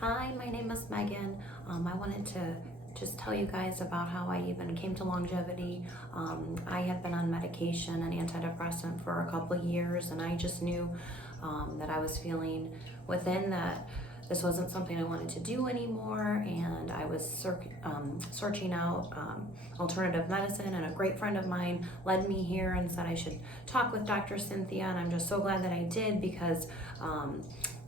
Hi, my name is Megan. I wanted to just tell you guys about how I even came to longevity. I had been on medication, an antidepressant, for a couple of years, and I just knew that I was feeling within that this wasn't something I wanted to do anymore, and I was searching out alternative medicine, and a great friend of mine led me here and said I should talk with Dr. Cynthia, and I'm just so glad that I did because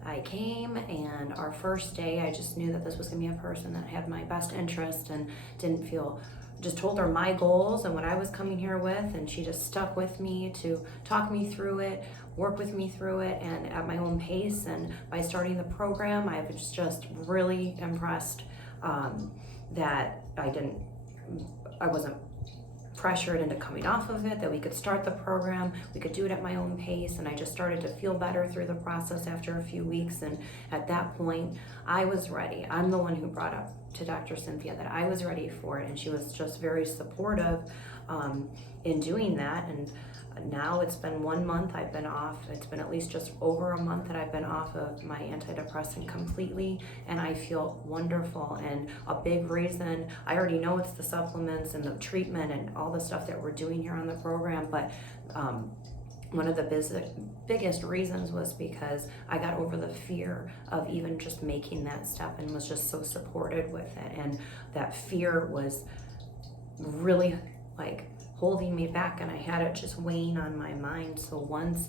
I came, and our first day I just knew that this was gonna be a person that had my best interest and didn't feel, just told her my goals and what I was coming here with, and she just stuck with me to talk me through it, work with me through it, and at my own pace. And by starting the program, I was just really impressed that I wasn't pressured into coming off of it, that we could start the program, we could do it at my own pace, and I just started to feel better through the process after a few weeks. And at that point, I was ready. I'm the one who brought up to Dr. Cynthia that I was ready for it, and she was just very supportive in doing that. And now it's been 1 month I've been off. It's been at least just over a month that I've been off of my antidepressant completely, and I feel wonderful. And a big reason, I already know it's the supplements and the treatment and all the stuff that we're doing here on the program, but one of the biggest reasons was because I got over the fear of even just making that step, and was just so supported with it. And that fear was really like holding me back, and I had it just weighing on my mind. So once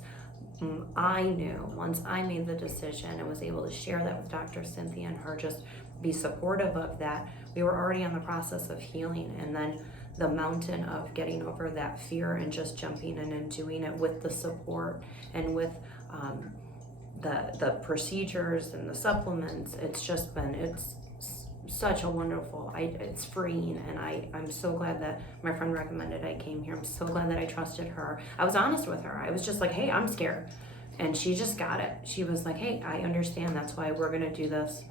I made the decision and was able to share that with Dr. Cynthia and her just be supportive of that, we were already on the process of healing. And then the mountain of getting over that fear and just jumping in and doing it with the support and with the procedures and the supplements, it's such a wonderful, it's freeing. And I'm so glad that my friend recommended I came here. I'm so glad that I trusted her. I was honest with her. I was just like, hey, I'm scared. And she just got it. She was like, hey, I understand. That's why we're gonna do this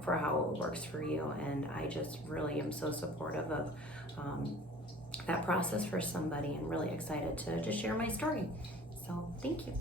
for how it works for you. And I just really am so supportive of that process for somebody, and really excited to share my story. So thank you.